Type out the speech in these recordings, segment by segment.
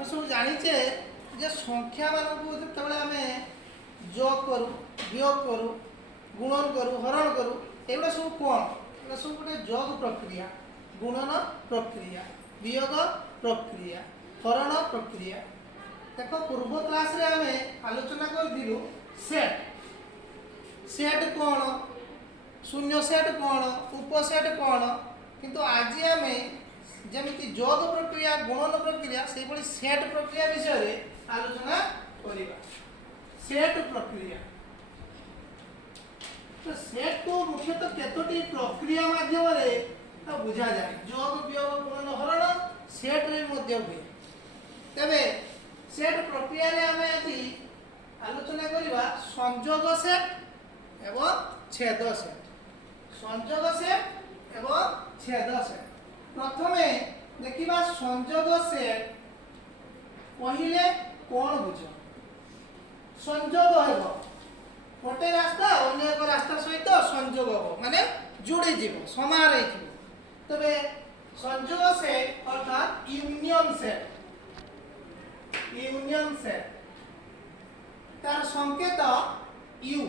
आम सब जाचे जे संख्या मानू जो आम जोग करूँ वियोग करूँ गुणन करूँ हरण करूँ एगुड़ा सब कौन एगुड़ा सब गोटे जोग प्रक्रिया गुणन प्रक्रिया वियोग प्रक्रिया हरण प्रक्रिया देख पूर्व क्लास रे आम आलोचना करूँ सेट सेट कौन शून्य सेट कौन उपसेट कौन किंतु आज आम जमी जोग प्रक्रिया गुणन प्रक्रिया से सेट प्रक्रिया विषय में आलोचना करवा सेट प्रक्रिया तो सेट को मुख्यतः केतोटी प्रक्रिया माध्यम बुझा जाए जोग वियोग गुणन हरण सेट रे मध्य हुए तेबे सेट प्रक्रिया रे आम आज आलोचना करवा संयोग सेट एवं छेद सेट संयोग सेट एवं छेद सेट प्रथमे देखिबा संयोग सेट पहिले कौन बुझ संयोग हेबो गोटे रास्ता अन्य एक रास्ता सहित संयोग हो माने जोड़ी जीव समार हो तबे संयोग सेट अर्थात यूनियन सेट तार संकेत यू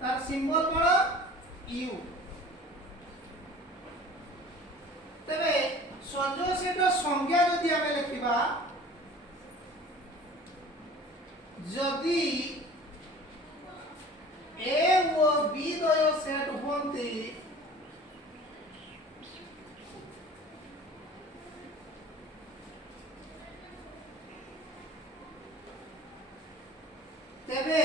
तार सिंबल कौन यू तबे संयोग सेट संज्ञा जदि आम लिखा जदि ए व बी द्वय सेट होती तेबे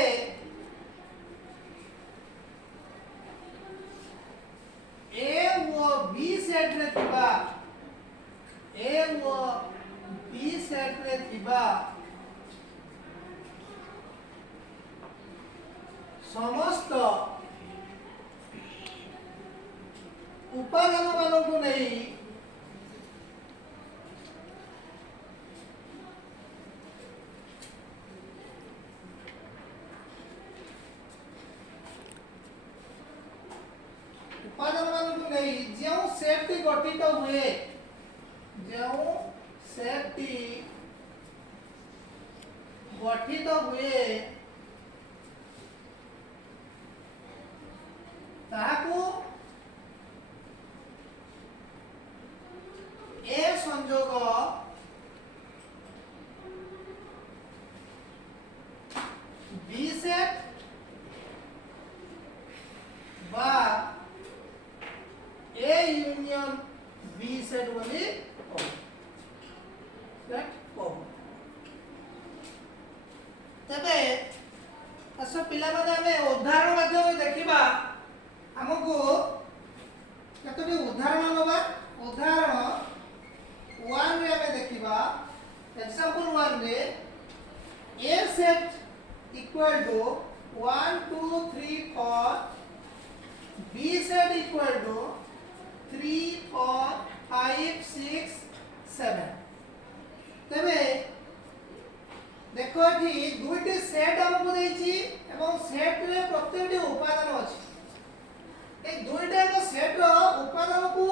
ए व बी सेट रे थिबा ए व बी सेट रे थिबा समस्त उपादान मान को नहीं उपादान मान को नहीं जो सेट गठित हुए जो सेट गठित हुए ताहाकू ए संयोग बी सेट बा ए यूनियन बी सेट बोली तबे अस पिला माने हमें उदाहरण माध्यम देखिबा हमको कतोटी उदाहरण नबा उदाहरण 1 रे हमें देखिबा एग्जांपल 1 रे A set equal to 1 2 3 4 B set equal to 3 4 5 6 7 तबे देखो एठी दुईटी सेट हमको देछि एवं सेट रे प्रत्येकटी उपादान अछि एक दुईटा एक सेट रो उपादान को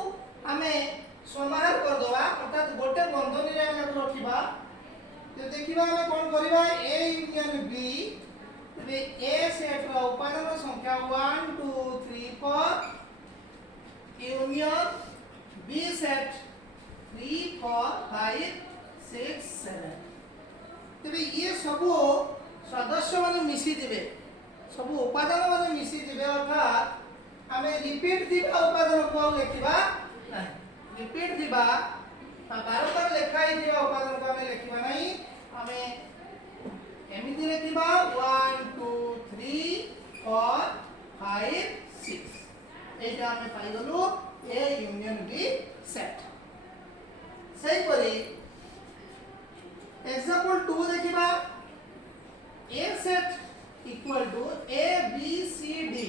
आमे समाहार कर दवा अर्थात गोटे बंधनी रे हम रखिबा तो देखिबा हमें कोन करिबा ए यूनियन बी तबे ए सेट रो उपादान संख्या 1 2 3 4 यूनियन बी सेट 3 4 5 6 7 तबे ये सब सदस्य माने मिसी दिबे सब उपादान माने मिसी दिबे अर्थात आमे रिपीट दिबा उपादान को लिखिबा नहीं रिपीट दिबा बार बार लिखाई दिबा उपादान को आमे लिखिबा नहीं आमे एमिति लिखिबा 1 2 3 4 5 6 एटा आमे पाई गलु ए यूनियन बी सेट सही परी एग्जांपल 2 देखिबा A set equal to A B C D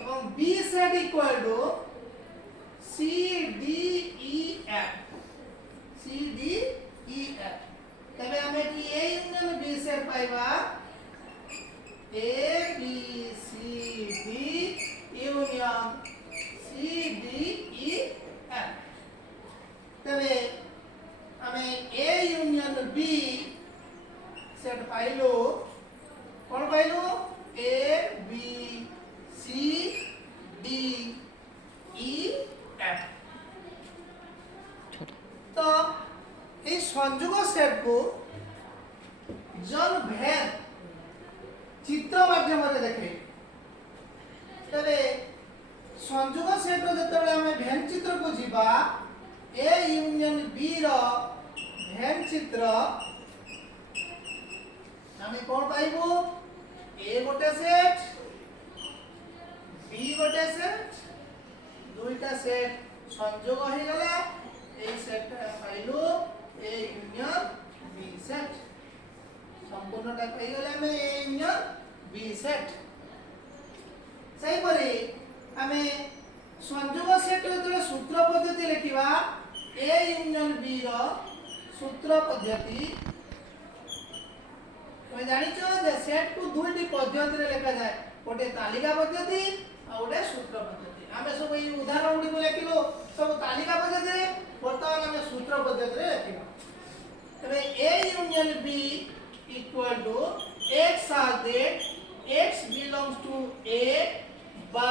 एवं B set equal to C D E F तबे हमें कि ए यूनियन बी सेट पाइबा A B C D union C D E F संयुग set को जन भेन चित्र माध्यम देखे तबे संयुग सेट जतबे हमें भेन चित्र को जीवा ए यूनियन बी रो भेन चित्र हमें कौन पाइबो ए गोटे सेट बी गोटे सेट दुईटा सेट संयोग हो गला ए सेट पाइलो ए यूनियन बी सेट संपूर्णटा पाई गले हमें ए यूनियन बी सेट सही परे हमें संयोग सेट जो सूत्र पद्धति लिखिबा ए यूनियन बी रो सूत्र पद्धति तुम जानिछो जे सेट को दुईटी पद्धति रे लिखा जाए गोटे तालिका पद्धति और गोटे सूत्र पद्धति आमे सब ई उदाहरण गुडी को लिखिलो सब तालिका पद्धति रे वर्तमान आमे सूत्र पद्धति रे लिखिबा तबे A union B equal to x are that x belongs to a বা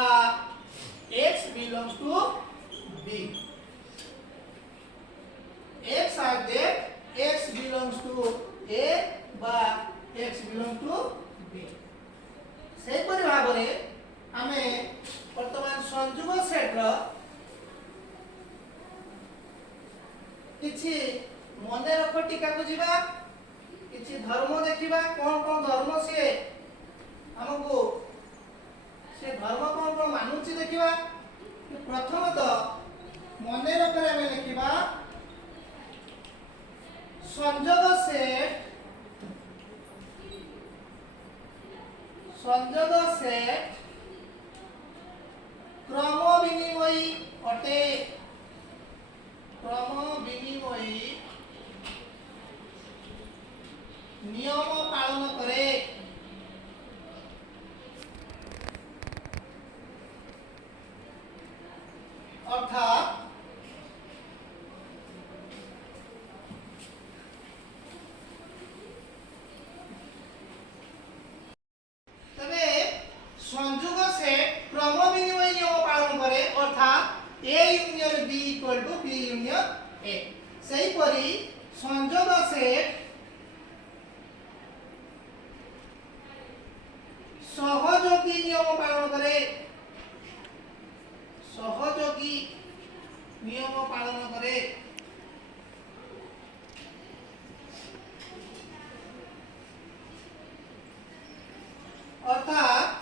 x belongs to b x are that x belongs to a বা x belong to b সেই পরি ভাବରେ ଆମେ ବର୍ତ୍ତମାନ ସଂଯୁଗ ସେଟ୍ ର କିଛି ମନେ ରଖ टीका को ଯିବା କିଛି ଧର୍ମ ଦେଖିବା कोन कोन धर्म से हमको से धर्म कोन कोन ମାନୁଛି ଦେଖିବା प्रथमतः मने रखरे ଆମେ लिखिबा संयोग सेट क्रम विनिमयी अटे क्रम विनिमयी नियम पालन करे अर्थात तबे संयोग सेट क्रम विनिमय नियम पालन करे अर्थात A union B equal to B union A सही परी संयोग सेट सहयोगी नियम पालन करे सहयोगी नियम पालन करे अर्थात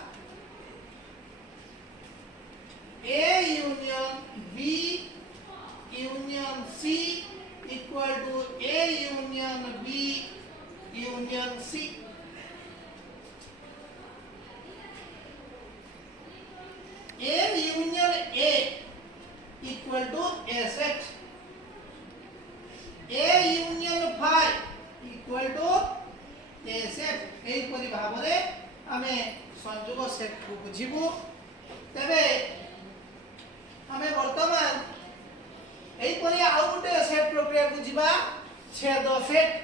A union B union C equal to A union B union C A union A equal to A set A union phi equal to A set एई परि भाबरे आमे संयोग सेट को बुझिबु तबे आमे वर्तमान एई परि आउ गोटे सेट प्रक्रिया को जिबा छेद सेट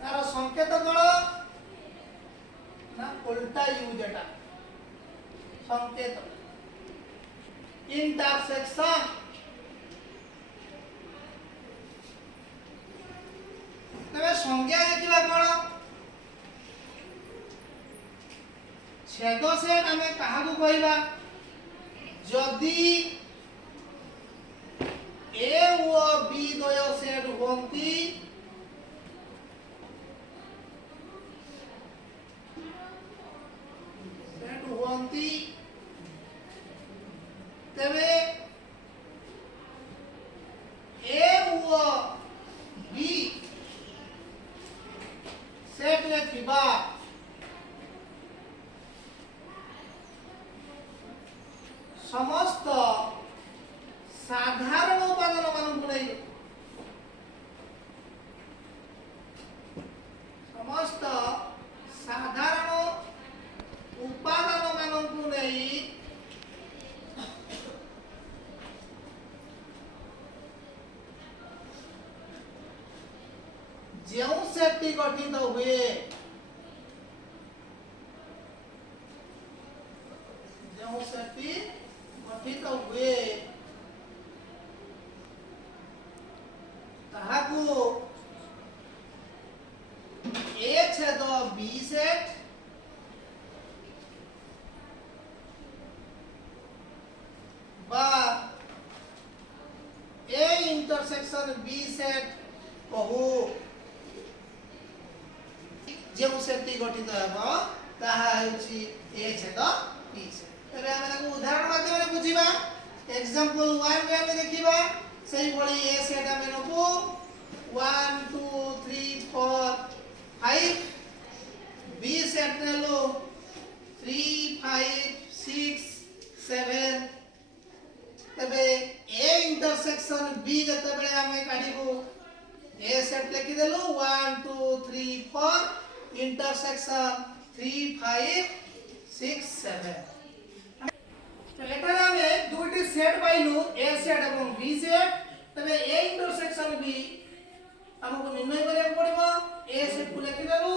तार संकेत कण ना उल्टा यूज एटा संकेत इंटरसेक्शन तबे संज्ञा देखिबा कोन छेद सेट हमें कहा को कहबा जदी ए ओ बी द्वय सेट होंती तबे ए ओ बी सेट रे थिबा समस्त साधारण उपादान मानक नै समस्त साधारण उपादान मानक नै जो सेटटी गठित हुए जो B set বা A intersection B set कहू जो सेट गठित हेबो ताहा हेउची A छेद B set तबे हम ताको उदाहरण माध्यम रे बुझिबा एग्जांपल 1 रे हम देखिबा सही भली A सेट हम नबो 1 2 3 4 5 B सेट नेलो 3 5 6 7 तबे A इंटरसेक्शन B जते बेले हमें काढिबो A सेट लिखि देलु 1 2 3 4 इंटरसेक्शन 3 5 6 7 तो एटारे हमें दुटी सेट पाइलु A सेट एवं B सेट तबे A इंटरसेक्शन B हमको निर्णय करिया पड़िबो A सेट को लिखि देलु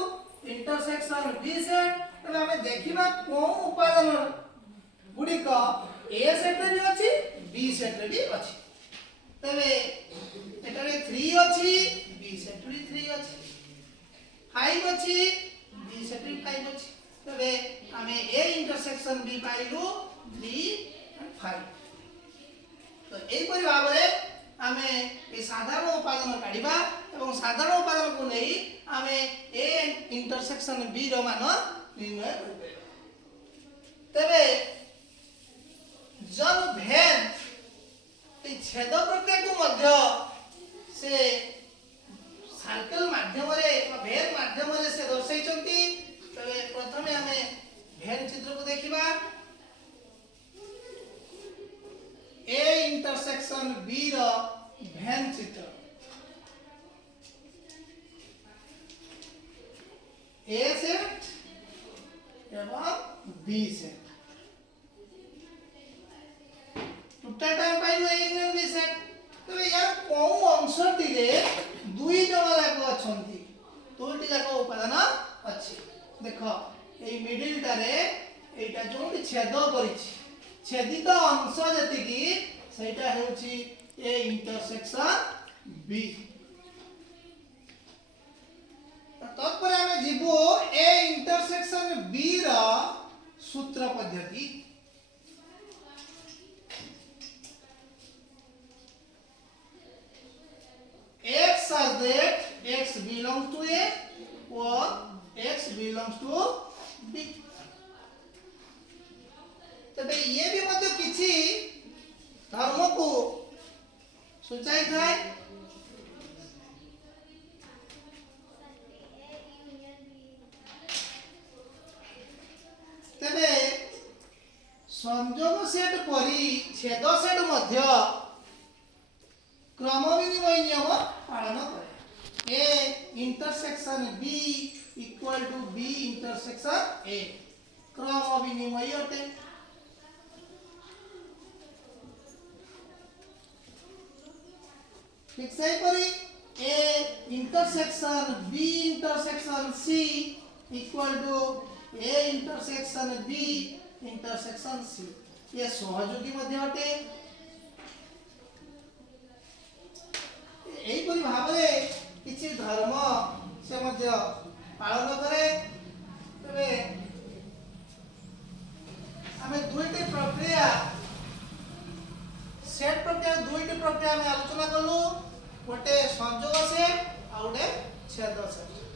इंटरसेक्शन B सेट तबे हमें देखिबा कोन उपादान गुडी का A सेट रे भी अछि B सेट रे भी अछि तबे एटारे 3 अछि B सेट रे 3 अछि 5 अछि B सेट रे 5 अछि तबे हमें A इंटरसेक्शन B पाइलु 3 and 5 तो एई परि भाबरे हमें ए साधारण उपादान काढिबा एवं साधारण उपादान को नै हमें A इंटरसेक्शन B रो मान निर्णय करबे तबे जब भेद छेद प्रक्रिया को मध्य से सर्कल माध्यम रे भेद माध्यम रे से दर्शाई चंती तबे प्रथमे हमें भेद चित्र को देखिबा A इंटरसेक्शन B रो भेद चित्र A सेट एवं B set total time pilo A और B सेट तबे यार कोन अंशटी रे दुई जण लाग अछंती दुईटी जाक उपादान अछि देखो a middle Tare Etah Jonty छेद करिछि छेदित अंश जति की सेटा हेउछि A इंटरसेक्शन B तत्पर हमें जीवो A इंटरसेक्शन B रा सूत्र पद्धति x such that x belongs to A or x belongs to B तबे ये भी मतलब किछि धर्म को सूचाई थाए तबे संयोग सेट परि छेद सेट मध्य क्रम विनिमय नियम पालन करे A intersection B equal to B intersection A क्रम विनिमय अटे ठीक सही परी A intersection B intersection C equal to A intersection B intersection C ये सहयोगी मध्य अटे एई परि भाबरे किछि धर्म से मध्य पालन करे तबे हमें दुईटी प्रक्रिया सेट प्रक्रिया दुईटी प्रक्रिया में आलोचना कलु गोटे संयोग सेट आ गोटे छेद सेट